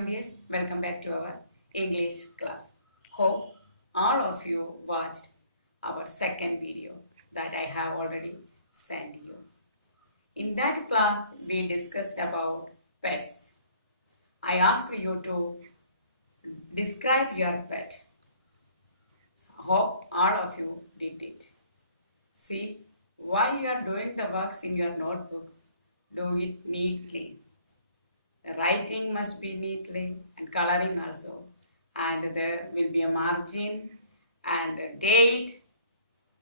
morning, dears. Welcome back to our English class. Hope all of you watched our second video that I have already sent you. In that class, we discussed about pets. I asked you to describe your pet. Hope all of you did it. See, while you are doing the works in your notebook, do it neatly. The writing must be neatly and coloring also. And there will be a margin and a date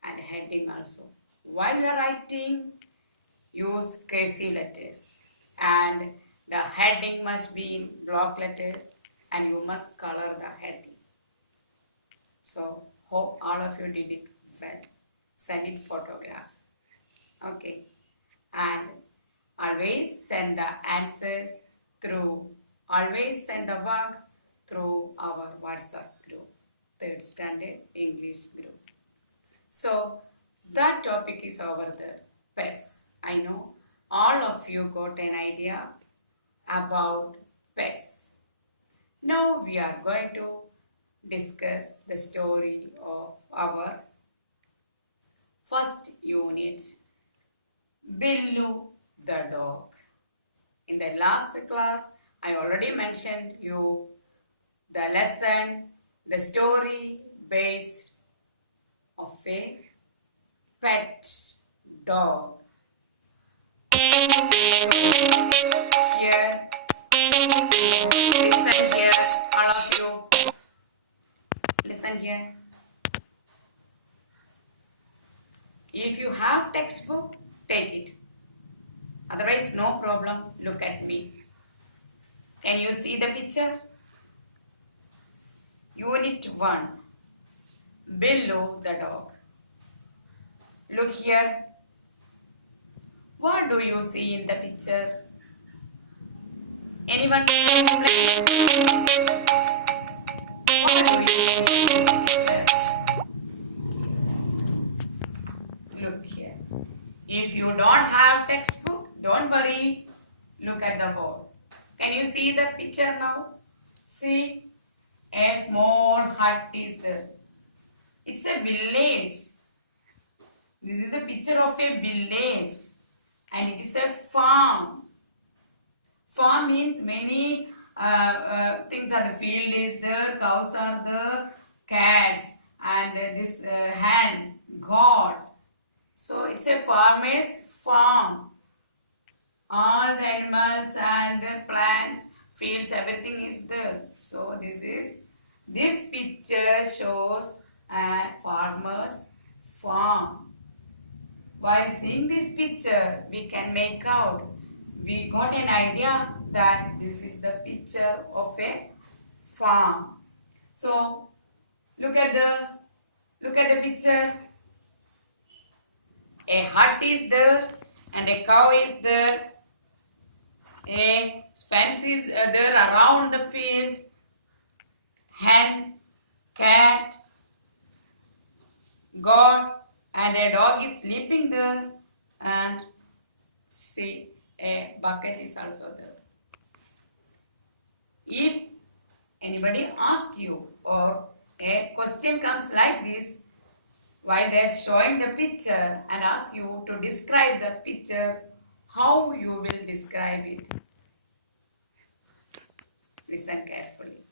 and heading also. While you are writing, use cursive letters and the heading must be in block letters and you must color the heading. So hope all of you did it well. Send it photographs. Okay. And always send the answers always send the works through our WhatsApp group, 3rd Standard English group. So that topic is over there, pets. I know all of you got an idea about pets. Now we are going to discuss the story of our first unit, Billu the dog. In the last class, I already mentioned you the lesson, the story based of a pet dog. Here, listen here, all of you. Listen here. If you have textbook, take it. Otherwise, no problem. Look at me. Can you see the picture? Unit 1. Billu the dog. Look here. What do you see in the picture? Anyone? What do you see in this picture? Look here. If you don't have textbook, don't worry. Look at the board. Can you see the picture now? See, a small hut is there. It's a village. This is a picture of a village and it is a farm. Farm means many things are the field is there, cows are there, cats and this hand, God. So it's a farmer's farm. All the animals and plants, fields, everything is there. So this picture shows a farmer's farm. While seeing this picture, we can make out, we got an idea that this is the picture of a farm. So look at the picture. A hut is there and a cow is there. A fence is there around the field. Hen, cat, goat and a dog is sleeping there. And see, a bucket is also there. If anybody asks you or a question comes like this, while they are showing the picture and ask you to describe the picture, how you will describe it? Listen carefully.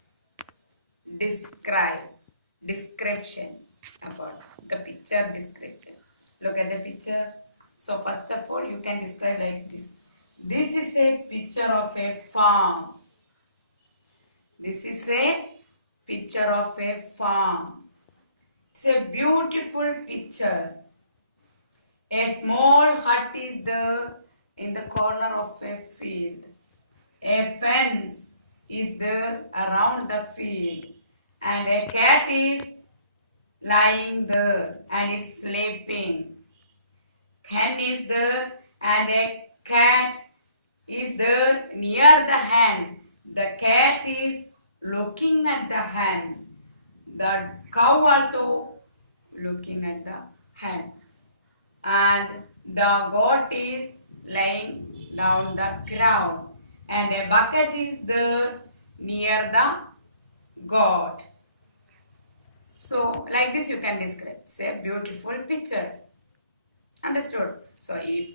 Description about the picture description. Look at the picture. So first of all, you can describe like this. This is a picture of a farm. This is a picture of a farm. It's a beautiful picture. A small hut is there in the corner of a field. A fence is there around the field. And a cat is lying there and it's sleeping. Hen is there and a cat is there near the hen. The cat is looking at the hen. The cow also looking at the hen. And the goat is laying down the ground. And a bucket is there near the God. So, like this you can describe. It's a beautiful picture. Understood? So, if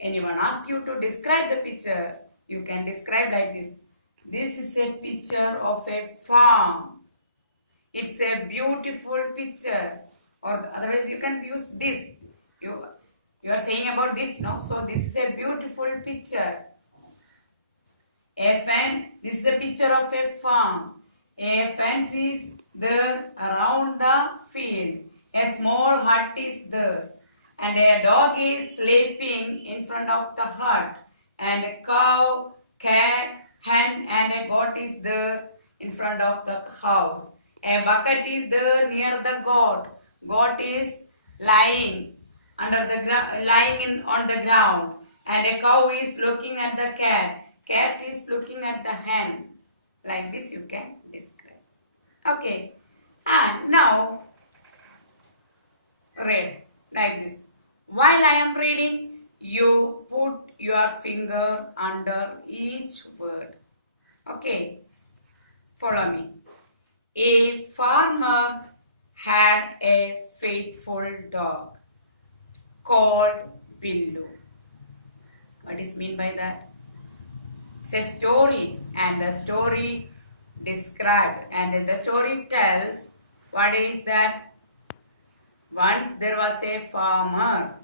anyone asks you to describe the picture, you can describe like this. This is a picture of a farm. It's a beautiful picture. Or otherwise you can use this. You are saying about this, no? So, this is a beautiful picture. A fence, this is a picture of a farm. A fence is there around the field. A small hut is there. And a dog is sleeping in front of the hut. And a cow, cat, hen and a goat is there in front of the house. A bucket is there near the goat. Goat is lying under the on the ground. And a cow is looking at the cat. Cat is looking at the hen. Like this you can describe. Okay. And now read like this. While I am reading, you put your finger under each word. Okay. Follow me. A farmer had a faithful dog called Billu. What is mean by that? It's a story, and the story described, and the story tells what is that once there was a farmer.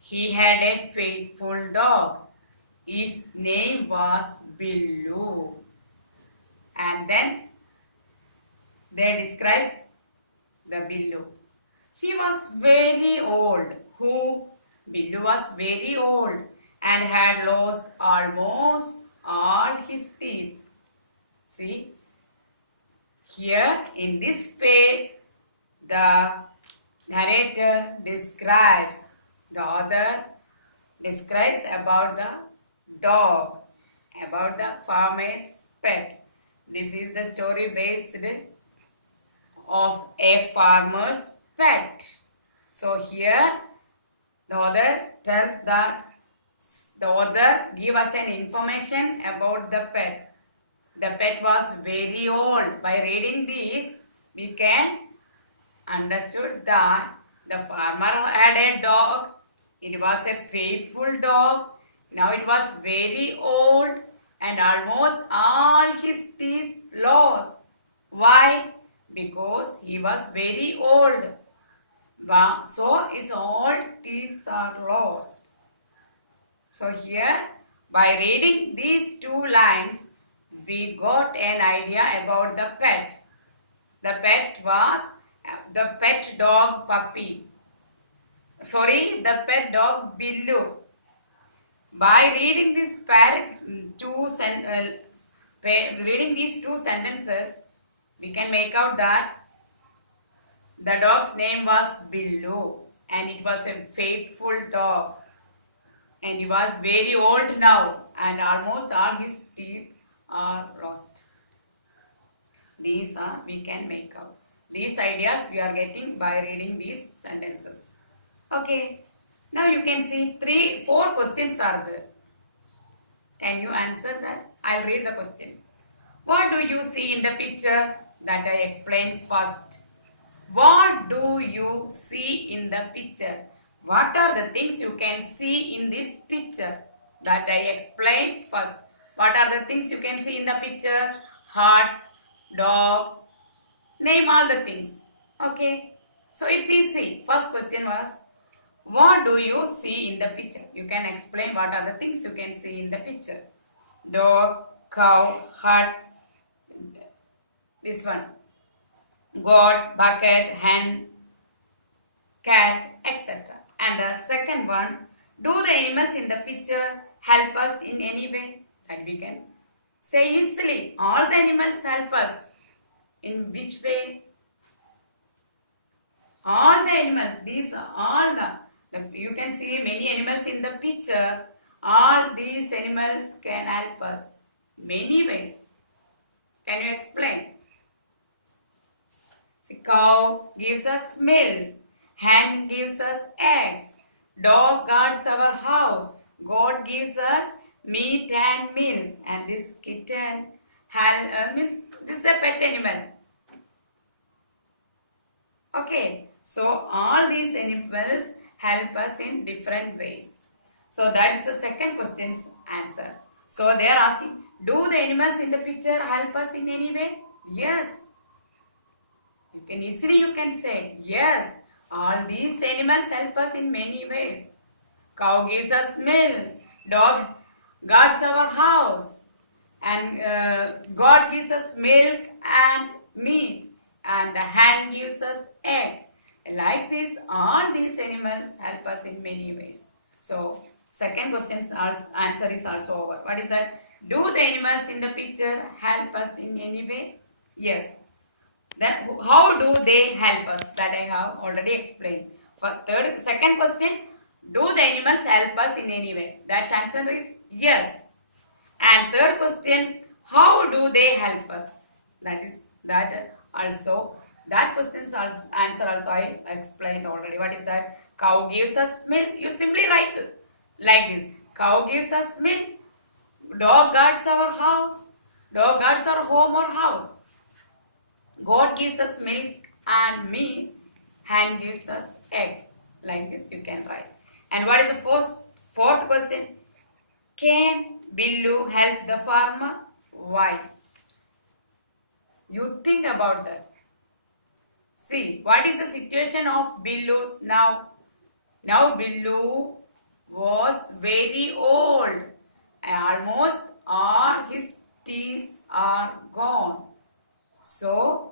He had a faithful dog. Its name was Billu. And then they describes the Billu. He was very old. Billu was very old and had lost almost all his teeth. See, here in this page, the narrator describes, the author describes about the dog, about the farmer's pet. This is the story based of a farmer's pet. So here the author tells that the author give us an information about the pet. The pet was very old. By reading this, we can understood that the farmer had a dog. It was a faithful dog. Now it was very old and almost all his teeth lost. Why? Because he was very old. So his all teeth are lost. So here, by reading these two lines, we got an idea about the pet. The pet was the pet dog Puppy. The pet dog Billu. By reading reading these two sentences, we can make out that the dog's name was Billu and it was a faithful dog. And he was very old now and almost all his teeth are lost. These we can make out. These ideas we are getting by reading these sentences. Okay. Now you can see 4 questions are there. Can you answer that? I'll read the question. What do you see in the picture that I explained first? What do you see in the picture? What are the things you can see in this picture that I explained first? What are the things you can see in the picture? Hut, dog, name all the things. Okay. So it's easy. First question was, what do you see in the picture? You can explain what are the things you can see in the picture. Dog, cow, hut, this one, goat, bucket, hen, cat, etc. And the second one, do the animals in the picture help us in any way? That we can say easily. All the animals help us. In which way? All the animals, these are all you can see many animals in the picture. All these animals can help us many ways. Can you explain? See, cow gives us milk. Hen gives us eggs. Dog guards our house. Goat gives us meat and milk. And this kitten Means this is a pet animal. Okay, so all these animals help us in different ways. So that is the second question's answer. So they are asking, do the animals in the picture help us in any way? Yes. You can say, yes, all these animals help us in many ways. Cow gives us milk, dog guards our house, and God gives us milk and meat, and the hen gives us egg. Like this, all these animals help us in many ways. So, second question's answer is also over. What is that? Do the animals in the picture help us in any way? Yes. Then how do they help us? That I have already explained. For second question, do the animals help us in any way? That answer is yes. And third question, how do they help us? That question's answer also I explained already. What is that? Cow gives us milk. You simply write like this. Cow gives us milk. Dog guards our house. Dog guards our home or house. God gives us milk and meat. Hen gives us egg. Like this you can write. And what is the fourth question? Can Billu help the farmer? Why? You think about that. See, what is the situation of Billu's now? Now Billu was very old. Almost all his teeth are gone. So,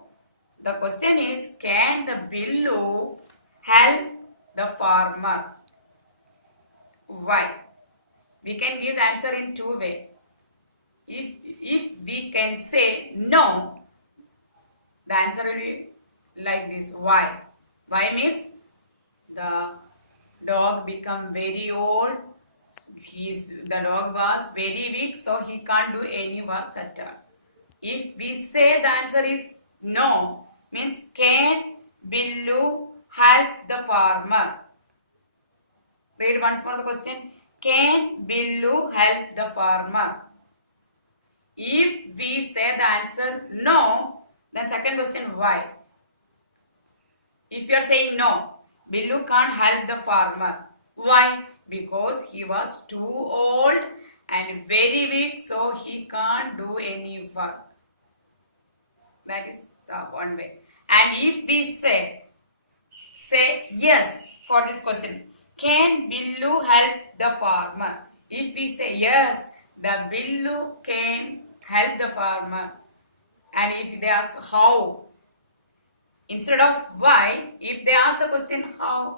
the question is, can the Billu help the farmer? Why? We can give the answer in two ways. If we can say no, the answer will be like this. Why? Why means the dog become very old. The dog was very weak, so he can't do any work at all. If we say the answer is no, means can Billu help the farmer? Read once more the question. Can Billu help the farmer? If we say the answer no, then second question why? If you are saying no, Billu can't help the farmer. Why? Because he was too old and very weak, so he can't do any work. That is the one way. And if we say yes for this question, can Billu help the farmer? If we say yes, the Billu can help the farmer. And if they ask how, instead of why, if they ask the question how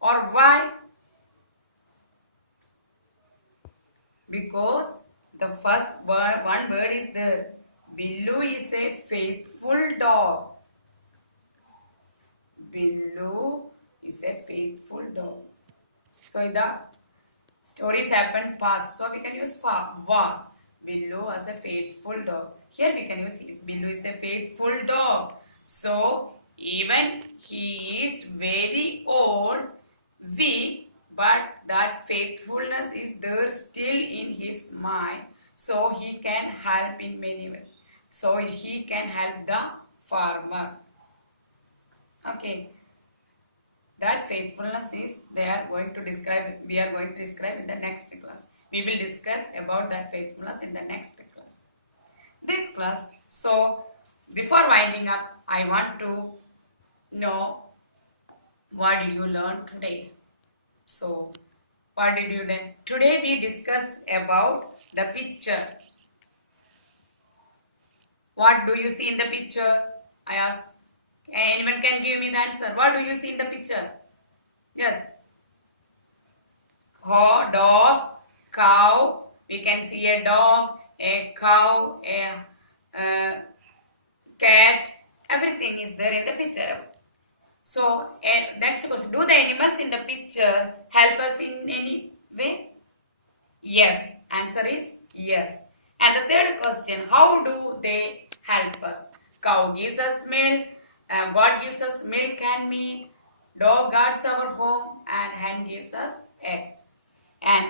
or why, because the first one word is there. Billu is a faithful dog. Billu is a faithful dog. So the stories happened past. So we can use was. Billu as a faithful dog. Here we can use is. Billu is a faithful dog. So even he is very old, weak, but that faithfulness is there still in his mind. So he can help in many ways. So he can help the farmer. Okay. That faithfulness is we are going to describe in the next class. We will discuss about that faithfulness in the next class. This class, so before winding up, I want to know what did you learn today. So, what did you learn? Today we discuss about the picture. What do you see in the picture? I ask. Anyone can give me the answer. What do you see in the picture? Yes. Dog, cow. We can see a dog, a cow, a cat. Everything is there in the picture. So, next question. Do the animals in the picture help us in any way? Yes. Answer is yes. And the third question. How do they help us? Cow gives us milk. God gives us milk and meat. Dog guards our home and hen gives us eggs. And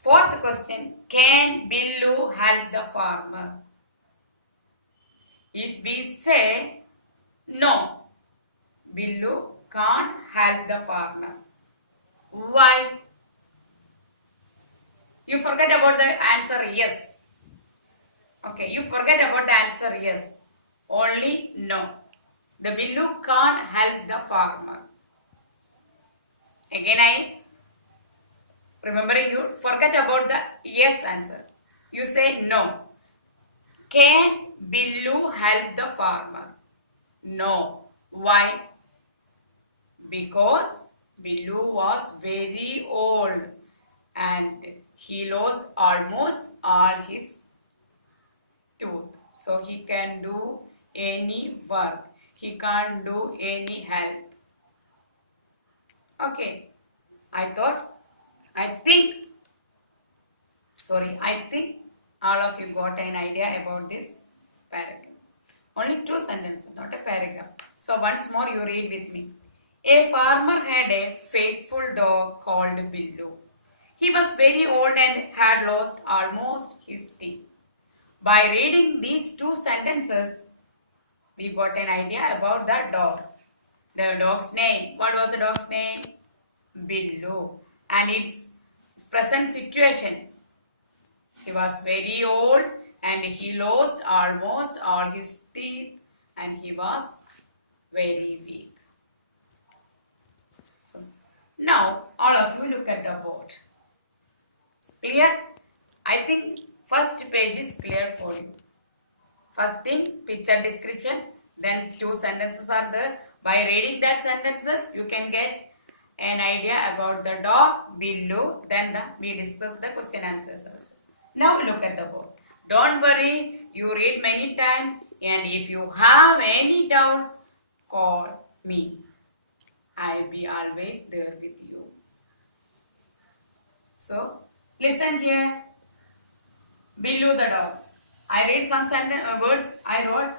Fourth question, can Billu help the farmer? If we say no, Billu can't help the farmer. Why? You forget about the answer yes. Okay, you forget about the answer yes. Only no. The Billu can't help the farmer. Again I remembering you forget about the yes answer. You say no. Can Billu help the farmer? No. Why? Because Billu was very old and he lost almost all his tooth. So he can do any work. He can't do any help. Okay. I think all of you got an idea about this paragraph. Only 2 sentences, not a paragraph. So once more you read with me. A farmer had a faithful dog called Billu. He was very old and had lost almost his teeth. By reading these 2 sentences, we got an idea about the dog. The dog's name. What was the dog's name? Billu. And its present situation. He was very old and he lost almost all his teeth and he was very weak. So now all of you look at the board. Clear? I think first page is clear for you. First thing, picture description, then 2 sentences are there. By reading that sentences, you can get an idea about the dog, Billu, then we discuss the question answers also. Now look at the board. Don't worry, you read many times and if you have any doubts, call me. I'll be always there with you. So, listen here. Billu the dog. I read some words I wrote.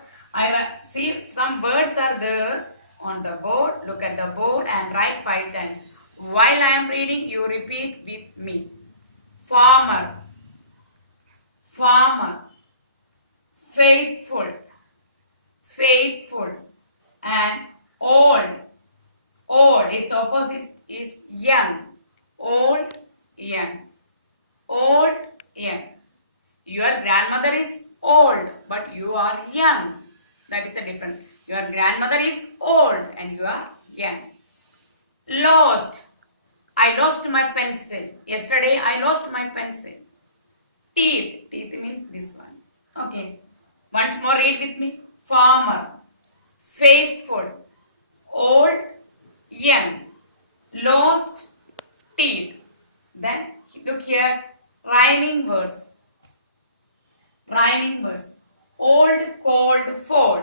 See some words are there on the board. Look at the board and write 5 times. While I am reading, you repeat with me. Farmer. Farmer. Faithful. Faithful. And old. Old. Its opposite is young. Old, young. Old, young. Your grandmother is old, but you are young. That is the difference. Your grandmother is old and you are young. Lost. I lost my pencil. Yesterday I lost my pencil. Teeth. Teeth means this one. Okay. Once more read with me. Farmer. Faithful. Old. Young. Lost. Teeth. Then look here. Rhyming words. Rhyming words. Old, cold, fold.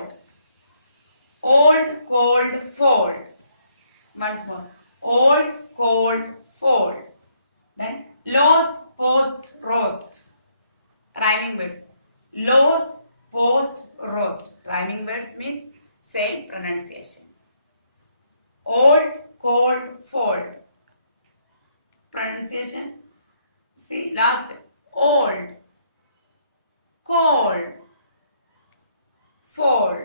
Old, cold, fold. Once more. Old, cold, fold. Then lost, post, roast. Rhyming words. Lost, post, roast. Rhyming words means same pronunciation. Old, cold, fold. Pronunciation. See last. Old, cold, fold,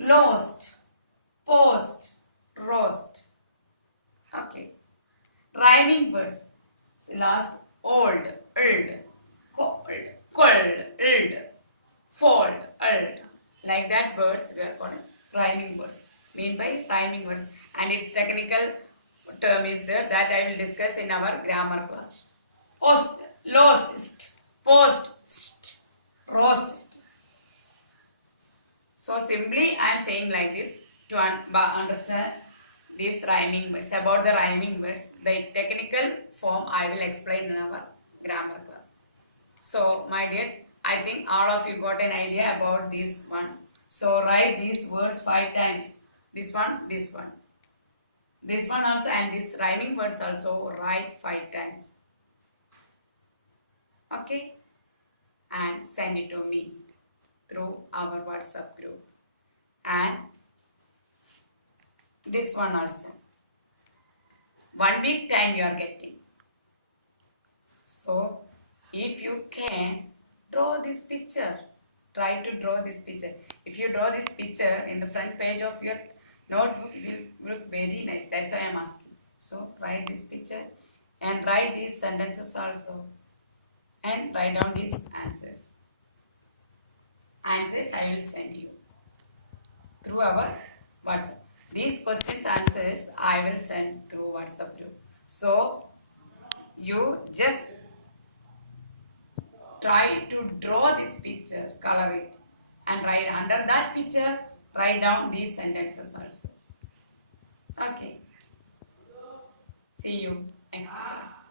lost, post, roast. Okay. Rhyming words. Last old, cold, old, fold, old. Like that words we are calling rhyming words. Mean by rhyming words. And its technical term is there that I will discuss in our grammar class. Lost, post, roast. So simply I am saying like this to understand these rhyming words. About the rhyming words, the technical form I will explain in our grammar class. So my dears, I think all of you got an idea about this one. So write these words 5 times. This one, this one. This one also and this rhyming words also write 5 times. Okay? And send it to me through our WhatsApp group. And this one also. 1 week time you are getting. So, if you can, draw this picture. Try to draw this picture. If you draw this picture in the front page of your notebook, it will look very nice. That's why I am asking. So, write this picture and write these sentences also. And write down these answers. Answers I will send you through our WhatsApp. These questions answers I will send through WhatsApp group. So, you just try to draw this picture, color it, and write under that picture, write down these sentences also. Okay. See you next class.